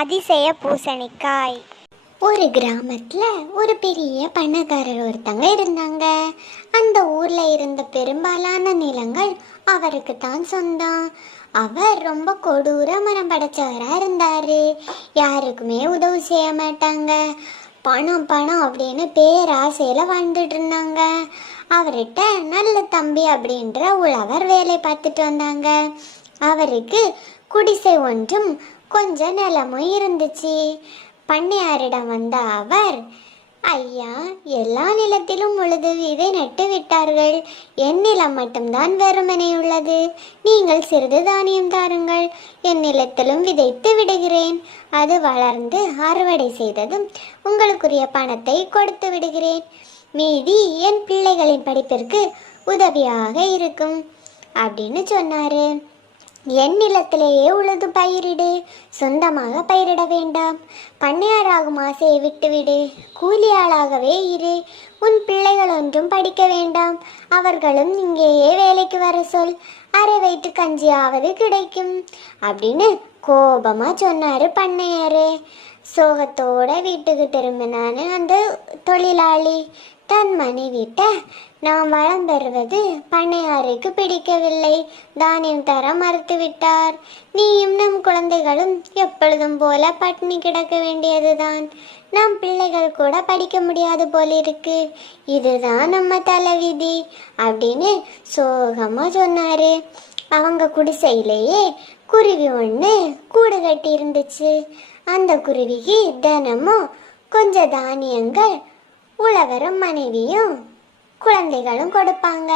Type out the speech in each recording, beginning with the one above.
அதிசய பூசணிக்காய். ஒரு கிராமத்தில் ஒரு பெரிய பணக்காரர் ஒருத்தங்க இருந்தாங்க. அந்த ஊரில் இருந்த பெரும்பாலான நிலங்கள் அவருக்கு தான் சொந்தம். அவர் ரொம்ப கொடூர மனம் படைச்சவராக இருந்தார். யாருக்குமே உதவி செய்ய மாட்டாங்க. பணம் பணம் அப்படின்னு பேராசையில் வாழ்ந்துட்டு இருந்தாங்க. அவர்கிட்ட நல்ல தம்பி அப்படின்ற உழவர் வேலை பார்த்துட்டு வந்தாங்க. அவருக்கு குடிசை ஒன்றும் கொஞ்ச நிலமும் இருந்துச்சு. பண்ணையாரிடம் வந்த அவர் ஐயா எல்லா நிலத்திலும் உழுது இதை நட்டு விட்டார்கள். என் நிலம் மட்டும்தான் வெறுமனே உள்ளது. நீங்கள் சிறிது தானியம் தாருங்கள். என் நிலத்திலும் விதைத்து விடுகிறேன். அது வளர்ந்து அறுவடை செய்ததும் உங்களுக்குரிய பணத்தை கொடுத்து விடுகிறேன். மீதி என் பிள்ளைகளின் படிப்பிற்கு உதவியாக இருக்கும் அப்படின்னு சொன்னாரு. என் நிலத்திலேயே உழுது பயிரிடு. சொந்தமாக பயிரிட வேண்டாம். பண்ணையாராகும் ஆசையை விட்டுவிடு. கூலியாளாகவே இரு. உன் பிள்ளைகள் ஒன்றும் படிக்க வேண்டாம். அவர்களும் இங்கேயே வேலைக்கு வர சொல். அரை வயிற்று கஞ்சியாவது கிடைக்கும். அப்படின்னு கோபமா சொன்னார் பண்ணையாரு. சோகத்தோட வீட்டுக்கு திரும்பினான்னு அந்த தொழிலாளி. தன் மனைவிட்ட நாம் வளம் பெறுவது பண்ணையாருக்கு பிடிக்கவில்லை. தானியம் தர மறுத்து விட்டார் நீயும் நம் குழந்தைகளும் எப்பொழுதும் போல பட்டினி கிடக்க வேண்டியதுதான். நம் பிள்ளைகள் கூட படிக்க முடியாது போல இருக்கு. இதுதான் நம்ம தலைவிதி அப்படின்னு சோகமா சொன்னாரு. அவங்க குடிசையிலேயே குருவி ஒன்று கூடு கட்டி இருந்துச்சு அந்த குருவிக்கு தினமும் கொஞ்சம் தானியங்கள் உழவரும் மனைவியும் குழந்தைகளும் கொடுப்பாங்க.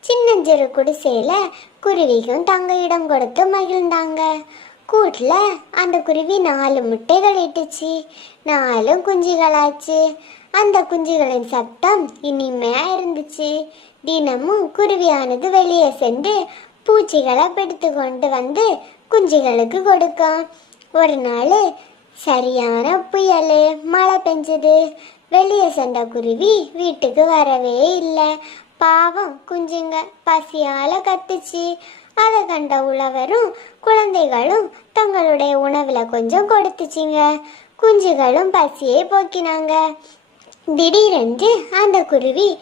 சின்னஞ்சிறு குடிசையில குருவிக்கும் தங்க இடம் கொடுத்து மகிழ்ந்தாங்க. கூட்டில் அந்த குருவி நாலு முட்டைகள் இட்டுச்சு. நாலும் குஞ்சுகளாச்சு. அந்த குஞ்சுகளின் சத்தம் இனிமையா இருந்துச்சு. தினமும் குருவியானது வெளியே சென்று பூச்சிகளை பிடித்து கொண்டு வந்து குஞ்சுகளுக்கு கொடுக்கும். ஒரு நாள் சரியான புயல் மழை பெஞ்சது. வெளியே சென்ற குருவி வீட்டுக்கு வரவே இல்லை. பாவம் குஞ்சுங்க பசியால கத்துச்சு. அதை கண்ட உழவரும் குழந்தைகளும் தங்களுடைய உணவுல கொஞ்சம் கொடுத்துச்சிங்க. குஞ்சுகளும் பசியை போக்கினாங்க. திடீரென்று அந்த குருவி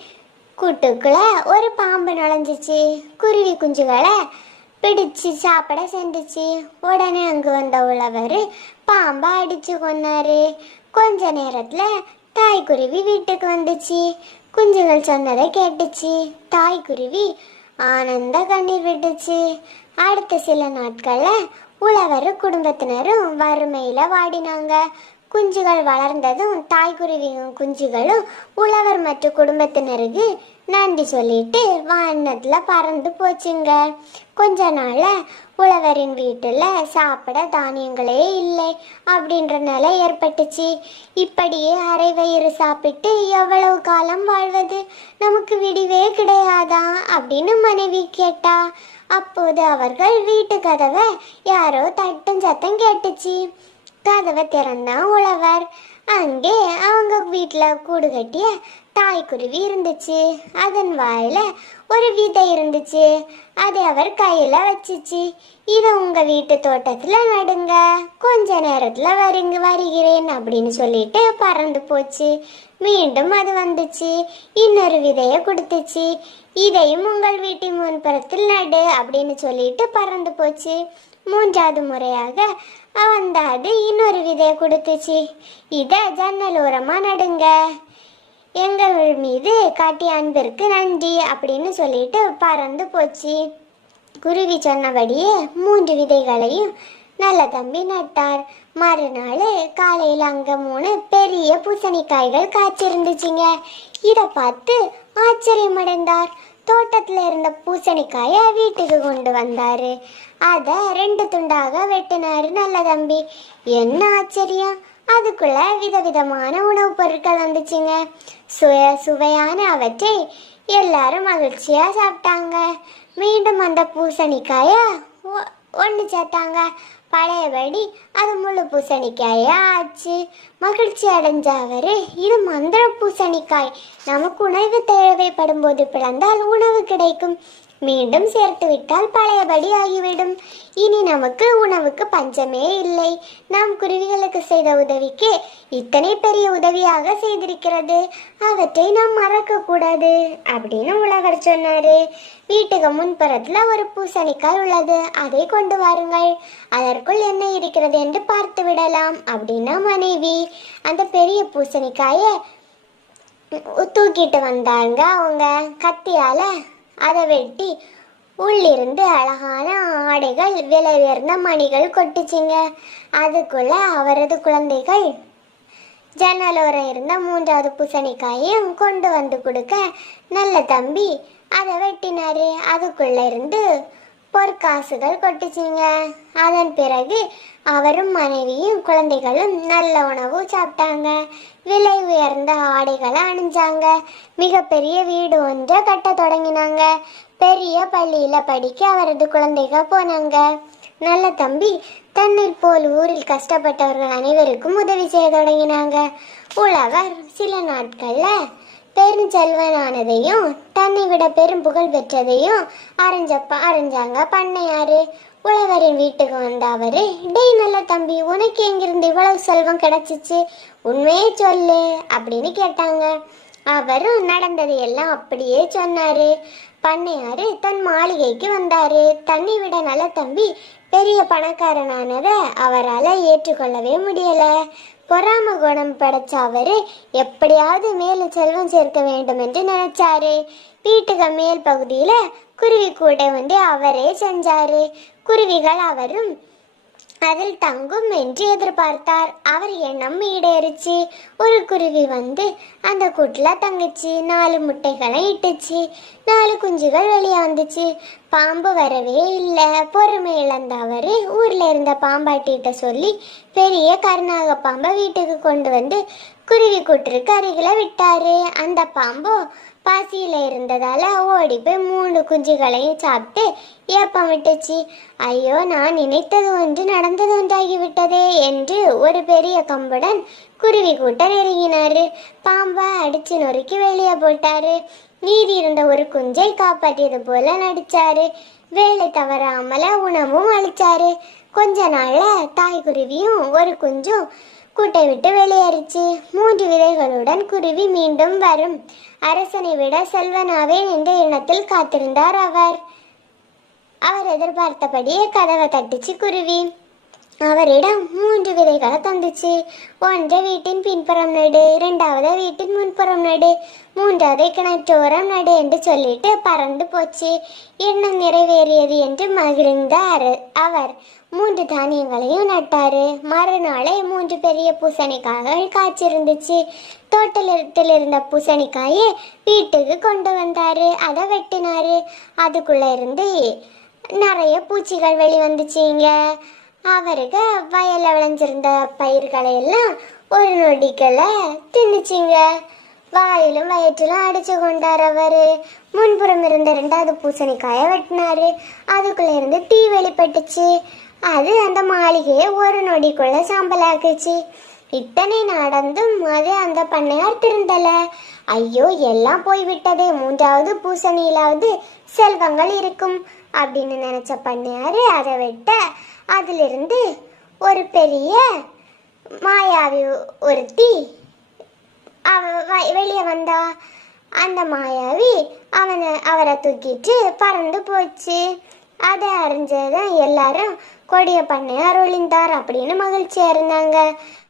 கூட்டுக்குள்ள ஒரு பாம்பு நுழைஞ்சிச்சு. குருவி குஞ்சுகளை பிடிச்சு சாப்பிட சென்றுச்சு. உடனே அங்கு வந்த உழவர் பாம்பை அடிச்சு கொன்னாரு. கொஞ்ச நேரத்துல தாய்க்குருவி வீட்டுக்கு வந்துச்சு. குஞ்சுகள் சொன்னதை கேட்டுச்சு. தாய்க்குருவி ஆனந்த கண்ணீர் விட்டுச்சு. அடுத்த சில நாட்கள்ல உழவர் குடும்பத்தினரும் வறுமையில வாடினாங்க. குஞ்சுகள் வளர்ந்ததும் தாய்க்குருவியும் குஞ்சுகளும் உழவர் மற்றும் குடும்பத்தினருக்கு நன்றி சொல்லிட்டு வானத்துல பறந்து போச்சுங்க. கொஞ்ச நாள்ல உழவரின் வீட்டுல சாப்பிட தானியங்களே இல்லை அப்படின்ற நிலை ஏற்பட்டுச்சு. இப்படியே அரை வயிறு சாப்பிட்டு எவ்வளவு காலம் வாழ்வது? நமக்கு விடிவே கிடையாதா? அப்படின்னு மனைவி கேட்டா. அப்போது அவர்கள் வீட்டு கதவை யாரோ தட்டும் சத்தம் கேட்டுச்சு. கதவை திறந்தான் உழவர். அங்கே அவங்க வீட்டில் கூடு கட்டிய தாய்க்குருவி இருந்துச்சு. அதன் வாயில ஒரு விதை இருந்துச்சு. அதை அவர் கையில வச்சுச்சு. இதை உங்க வீட்டு தோட்டத்துல நடுங்க. கொஞ்ச நேரத்துல வருங்க வருகிறேன் அப்படின்னு சொல்லிட்டு பறந்து போச்சு. மீண்டும் அது வந்துச்சு. இன்னொரு விதைய கொடுத்துச்சு. இதையும் உங்கள் வீட்டின் முன்புறத்தில் நடு அப்படின்னு சொல்லிட்டு பறந்து போச்சு. மூன்றாவது முறையாக வந்த அது இன்னொரு விதையை கொடுத்துச்சு. இதை ஜன்னல் ஓரமாக நடுங்க. எங்கள் மீது காட்டிய அன்பிற்கு நன்றி அப்படின்னு சொல்லிட்டு பறந்து போச்சு. குருவி சொன்னபடியே மூன்று விதைகளையும் நல்ல தம்பி நட்டார். மறுநாள் காலையில் அங்கே மூணு பெரிய பூசணிக்காய்கள் காய்ச்சிருந்துச்சுங்க. இதை பார்த்து ஆச்சரியமடைந்தார். தோட்டத்தில் இருந்த பூசணிக்காயை வீட்டுக்கு கொண்டு வந்தார். அதை ரெண்டு துண்டாக வெட்டினார் நல்ல தம்பி. என்ன ஆச்சரியம்? அதுக்குள்ள விதவிதமான உணவுப் பொருட்கள் வந்துச்சுங்க. சுய சுவையான அவற்றை எல்லாரும் மகிழ்ச்சியா சாப்பிட்டாங்க. மீண்டும் அந்த பூசணிக்காய ஒன்று சேர்த்தாங்க. பழையபடி அது முழு பூசணிக்காயா ஆச்சு. மகிழ்ச்சி அடைஞ்ச அவர் இது மந்திர பூசணிக்காய். நமக்கு உணவு தேவைப்படும் போது பிளந்தால் உணவு கிடைக்கும். மீண்டும் சேர்த்துவிட்டால் பழையபடி ஆகிவிடும். இனி நமக்கு உணவுக்கு பஞ்சமே இல்லை. நாம் குருவிகளுக்கு செய்த உதவிக்கு இத்தனை பெரிய உதவியாக செய்திருக்கிறது. அவற்றை நாம் மறக்க கூடாது அப்படின்னு உழவர் சொன்னாரு. வீட்டுக்கு முன்புறத்துல ஒரு பூசணிக்காய் உள்ளது. அதை கொண்டு வாருங்கள். அதற்குள் என்ன இருக்கிறது என்று பார்த்து விடலாம் அப்படின்னா மனைவி. அந்த பெரிய பூசணிக்காயை தூக்கிட்டு வந்தாங்க அவங்க. கத்தியால அதை வெட்டி உள்ளிருந்து அழகான ஆடைகள் விலை உயர்ந்த மணிகள் கொட்டுச்சுங்க. அதுக்குள்ள அவரது குழந்தைகள் ஜன்னலோரம் இருந்த மூன்றாவது பூசணிக்காயும் கொண்டு வந்து கொடுக்க நல்ல தம்பி அதை வெட்டினாரு. அதுக்குள்ள இருந்து பொற்காசுகள் கொட்டிச்சிங்க. அதன் பிறகு அவரும் மனைவியும் குழந்தைகளும் நல்ல உணவு சாப்பிட்டாங்க. விலை உயர்ந்த ஆடைகளை அணிஞ்சாங்க. மிகப்பெரிய வீடு ஒன்றை கட்ட தொடங்கினாங்க. பெரிய பள்ளியில் படிக்க அவரது குழந்தைகள் போனாங்க. நல்ல தம்பி தண்ணீர் போல் ஊரில் கஷ்டப்பட்டவர்கள் அனைவருக்கும் உதவி செய்ய தொடங்கினாங்க. உழவர் சில நாட்களில் பெருஞ்செல்வனானதையும் தன்னை விட பெரும் புகழ் பெற்றதையும் அறிஞ்சப்பா அறிஞ்சாங்க பண்ணையாரு. உழவரின் வீட்டுக்கு வந்த அவரு டேய் நல்ல தம்பி உனக்கு எங்கிருந்து இவ்வளவு செல்வம் கிடைச்சிச்சு? உண்மையே சொல்லு அப்படின்னு கேட்டாங்க. அவரும் நடந்தது எல்லாம் அப்படியே சொன்னாரு. பண்ணையாரு தன் மாளிகைக்கு வந்தாரு. தன்னை விட நல்ல தம்பி பெரிய பணக்காரனானதை அவரால் ஏற்றுக்கொள்ளவே முடியல. பொறாம குணம் படைச்ச அவரு எப்படியாவது மேலும் செல்வம் சேர்க்க வேண்டும் என்று நினைச்சாரு. வீட்டுக்கு மேல் பகுதியில குருவி கூடை வந்து அவரே செஞ்சாரு. குருவிகள் அவரும் அதில் தங்கும் என்று எதிர்பார்த்தார். அவர் எண்ணம் ஈடேறிச்சு. ஒரு குருவி வந்து அந்த கூட்டில் தங்கிச்சு. நாலு முட்டைகளை இட்டுச்சு. நாலு குஞ்சுகள் வெளியே வந்துச்சு. பாம்பு வரவே இல்லை. பொறுமை இழந்த அவர் ஊரில் இருந்த பாம்பாட்டிகிட்ட சொல்லி பெரிய கருணாக பாம்பை வீட்டுக்கு கொண்டு வந்து குருவி கூட்டிற்கு அருகில் விட்டாரு. அந்த பாம்பு பசியில் இருந்ததால ஓடி போய் மூணு குஞ்சுகளையும் சாப்பிட்டு ஏப்பம் விட்டுச்சு. ஐயோ நான் நினைத்தது ஒன்று நடந்தது ஒன்றாகிவிட்டதே என்று ஒரு பெரிய கம்புடன் குருவி கூட்ட நெருங்கினாரு பாம்பை அடிச்சு நொறுக்கி வெளியே போட்டாரு. மீதி இருந்த ஒரு குஞ்சை காப்பாற்றியது போல நடிச்சாரு. வேலை தவறாமல உணவும் அளிச்சாரு. கொஞ்ச நாள்ல தாய் குருவியும் ஒரு குஞ்சும் கூட்டை விட்டு வெளியேறிச்சு. மூன்று விதைகளுடன் குருவி மீண்டும் வரும். அரசனை விட செல்வனாவேன் என்ற எண்ணத்தில் காத்திருந்தார் அவர். அவர் எதிர்பார்த்தபடியே கதவை தட்டிச்சு குருவி. அவரிடம் மூன்று விதைகளை தந்துச்சு. ஒன்றை வீட்டின் பின்புறம் நடு இரண்டாவது வீட்டின் முன்புறம் நடு மூன்றாவது கிணற்றோரம் நடு என்று சொல்லிட்டு பறந்து போச்சு. எண்ணம் நிறைவேறியது என்று மகிழ்ந்த அர- அவர் மூன்று தானியங்களையும் நட்டாரு. மறுநாளே மூன்று பெரிய பூசணிக்காய்கள் காய்ச்சிருந்துச்சு. தோட்டத்தில் இருந்த பூசணிக்காயை வீட்டுக்கு கொண்டு வந்தாரு. அதை வெட்டினாரு. அதுக்குள்ள இருந்து நிறைய பூச்சிகள் வெளிவந்துச்சுங்க அவருக வயல்ல விளைஞ்சிருந்த பயிர்களை எல்லாம் ஒரு நொடிக்கல தின்னுச்சிங்க. வாயிலும் வயிற்றிலும் அடிச்சு கொண்டார் அவரு. முன்புறம் இருந்த ரெண்டாவது பூசணிக்காயை வெட்டினாரு. அதுக்குள்ள இருந்து தீ வெளிப்பட்டுச்சு. அது அந்த மாளிகையை ஒரு நொடிக்குள்ள சாம்பலாக்குச்சு. இத்தனை நடந்தும் அது அந்த பண்ணையார் திருந்தல. ஐயோ எல்லாம் போய்விட்டதே மூன்றாவது பூசணியிலாவது செல்வங்கள் இருக்கும் அப்படின்னு நினைச்ச பண்ணியாரு அதை விட்ட அதிலிருந்து ஒரு பெரிய மாயாவி ஒருத்தி அவ வ- வெளியே வந்தா. அந்த மாயாவி அவனை அவரை தூக்கிட்டு பறந்து போச்சு. அதை அறிஞ்சதான் எல்லாரும் கொடிய பண்ணையார் ஒளிந்தார் அப்படின்னு மகிழ்ச்சியாக இருந்தாங்க.